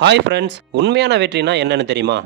Hi friends, உண்மையான வெற்றினா என்னன்னு தெரியுமா?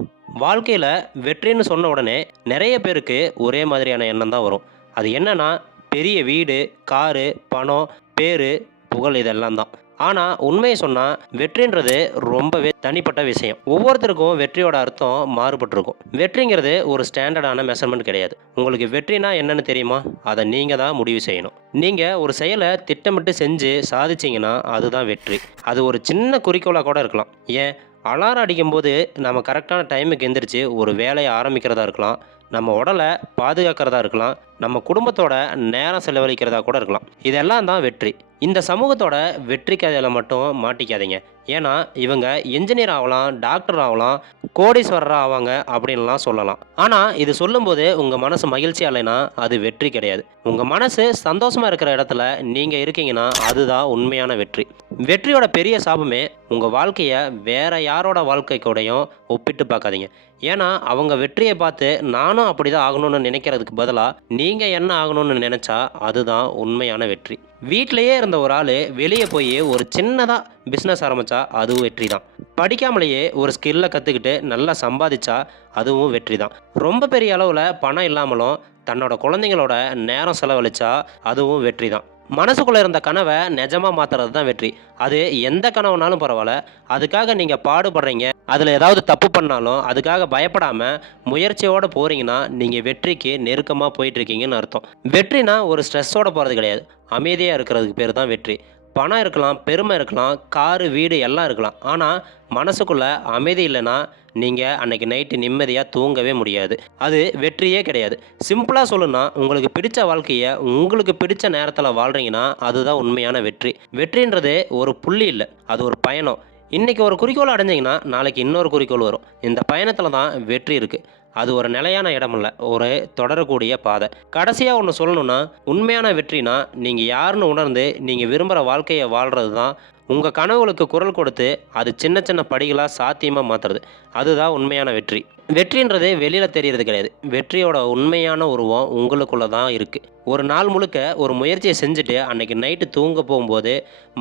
வாழ்க்கையில வெற்றின்னு சொன்ன உடனே நெறைய பேருக்கு ஒரே மாதிரியான எண்ணம் தான் வரும். அது என்னன்னா, பெரிய வீடு, காரு, பணம், பேரு, புகழ் இதெல்லாம் தான். ஆனா உண்மைய சொன்னா வெற்றின்றது ரொம்பவே தனிப்பட்ட விஷயம். ஒவ்வொருத்தருக்கும் வெற்றியோட அர்த்தம் மாறுபட்டிருக்கும். வெற்றிங்கிறது ஒரு ஸ்டாண்டர்டான மெஷர்மென்ட் கிடையாது. உங்களுக்கு வெற்றினா என்னன்னு தெரியுமா? அத நீங்க தான் முடிவு செய்யணும். நீங்க ஒரு செயல திட்டமிட்டு செஞ்சு சாதிச்சீங்கன்னா, அதுதான் வெற்றி. அது ஒரு சின்ன குறிக்கோளா கூட இருக்கலாம். ஏன் அலாரம் அடிக்கும்போது நம்ம கரெக்டான டைமுக்கு எந்திரிச்சு ஒரு வேலையை ஆரம்பிக்கிறதா இருக்கலாம். நம்ம உடல பாதுகாக்கிறதா இருக்கலாம். நம்ம குடும்பத்தோட நேரம் செலவழிக்கிறதா கூட இருக்கலாம். இதெல்லாம் தான் வெற்றி. இந்த சமூகத்தோட வெற்றி கதையில மட்டும் மாட்டிக்காதீங்க. ஏன்னா இவங்க என்ஜினியர் ஆகலாம், டாக்டர் ஆகலாம், கோடீஸ்வரரா ஆவாங்க அப்படின்லாம் சொல்லலாம். ஆனா இது சொல்லும்போது உங்க மனசு மகிழ்ச்சியா இல்லைன்னா அது வெற்றி கிடையாது. உங்க மனசு சந்தோஷமா இருக்கிற இடத்துல நீங்க இருக்கீங்கன்னா அதுதான் உண்மையான வெற்றி. வெற்றியோட பெரிய சாபமே உங்க வாழ்க்கைய வேற யாரோட வாழ்க்கை கூடயும் ஒப்பிட்டு பார்க்காதீங்க. ஏன்னா அவங்க வெற்றியை பார்த்து நானும் அப்படிதான் ஆகணும்னு நினைக்கிறதுக்கு பதிலா நீங்க என்ன ஆகணும்னு நினைச்சா அதுதான் உண்மையான வெற்றி. வீட்டிலேயே இருந்த ஒரு ஆளு வெளியே போய் ஒரு சின்னதா பிஸ்னஸ் ஆரம்பிச்சா அதுவும் வெற்றி தான். படிக்காமலேயே ஒரு ஸ்கில்லை கற்றுக்கிட்டு நல்லா சம்பாதிச்சா அதுவும் வெற்றி தான். ரொம்ப பெரிய அளவில் பணம் இல்லாமலும் தன்னோட குழந்தைங்களோட நேரம் செலவழிச்சா அதுவும் வெற்றி தான். மனசுக்குள்ள இருந்த கனவை நிஜமா மாத்துறது தான் வெற்றி. அது எந்த கனவுனாலும் பரவாயில்ல. அதுக்காக நீங்க பாடுபடுறீங்க. அதுல ஏதாவது தப்பு பண்ணாலும் அதுக்காக பயப்படாம முயற்சியோட போறீங்கன்னா நீங்க வெற்றிக்கு நெருக்கமா போயிட்டு இருக்கீங்கன்னு அர்த்தம். வெற்றினா ஒரு ஸ்ட்ரெஸ்ஸோட போறது கிடையாது. அமைதியா இருக்கிறதுக்கு பேர் தான் வெற்றி. பணம் இருக்கலாம், பெருமை இருக்கலாம், காரு, வீடு எல்லாம் இருக்கலாம். ஆனா மனசுக்குள்ள அமைதி இல்லைன்னா நீங்க அன்னைக்கு நைட்டு நிம்மதியா தூங்கவே முடியாது. அது வெற்றியே கிடையாது. சிம்பிளா சொல்லணும்னா உங்களுக்கு பிடிச்ச வாழ்க்கைய உங்களுக்கு பிடிச்ச நேரத்துல வாழ்றீங்கன்னா அதுதான் உண்மையான வெற்றி. வெற்றின்றது ஒரு புள்ளி இல்ல. அது ஒரு பயணம். இன்னைக்கு ஒரு குறிக்கோள் அடைஞ்சீங்கன்னா நாளைக்கு இன்னொரு குறிக்கோள் வரும். இந்த பயணத்துல தான் வெற்றி இருக்கு. அது ஒரு நிலையான இடம் இல்ல. ஒரு தொடரக்கூடிய பாதை. கடைசியா ஒண்ணு சொல்லணும்னா, உண்மையான வெற்றினா நீங்க யாருன்னு உணர்ந்து நீங்க விரும்புற வாழ்க்கைய வாழ்றது தான். உங்க கனவுகளுக்கு குரல் கொடுத்து அது சின்ன சின்ன படிகளா சாத்தியமா மாத்துறது. அதுதான் உண்மையான வெற்றி. வெற்றின்றது வெளியில தெரியறது கிடையாது. வெற்றியோட உண்மையான உருவம் உங்களுக்குள்ள தான் இருக்கு. ஒரு நாள் முழுக்க ஒரு முயற்சியை செஞ்சுட்டு அன்னைக்கு நைட்டு தூங்க போகும்போது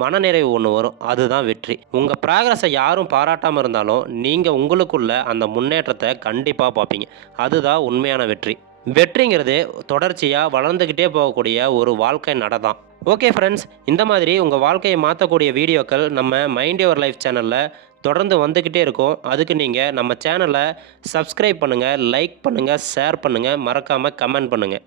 மனநிறைவு ஒன்று வரும். அதுதான் வெற்றி. உங்க ப்ராக்ரஸை யாரும் பாராட்டாம இருந்தாலும் நீங்க உங்களுக்குள்ள அந்த முன்னேற்றத்தை கண்டிப்பா பார்ப்பீங்க. அதுதான் உண்மையான வெற்றி. வெற்றிங்கிறது தொடர்ச்சியா வளர்ந்துக்கிட்டே போகக்கூடிய ஒரு வாழ்க்கை நட தான். ஓகே ஃப்ரெண்ட்ஸ், இந்த மாதிரி உங்கள் வாழ்க்கையை மாற்றக்கூடிய வீடியோக்கள் நம்ம மைண்ட் யுவர் லைஃப் சேனலில் தொடர்ந்து வந்துக்கிட்டே இருக்கும். அதுக்கு நீங்கள் நம்ம சேனலை சப்ஸ்கிரைப் பண்ணுங்கள், லைக் பண்ணுங்கள், ஷேர் பண்ணுங்கள், மறக்காமல் கமெண்ட் பண்ணுங்கள்.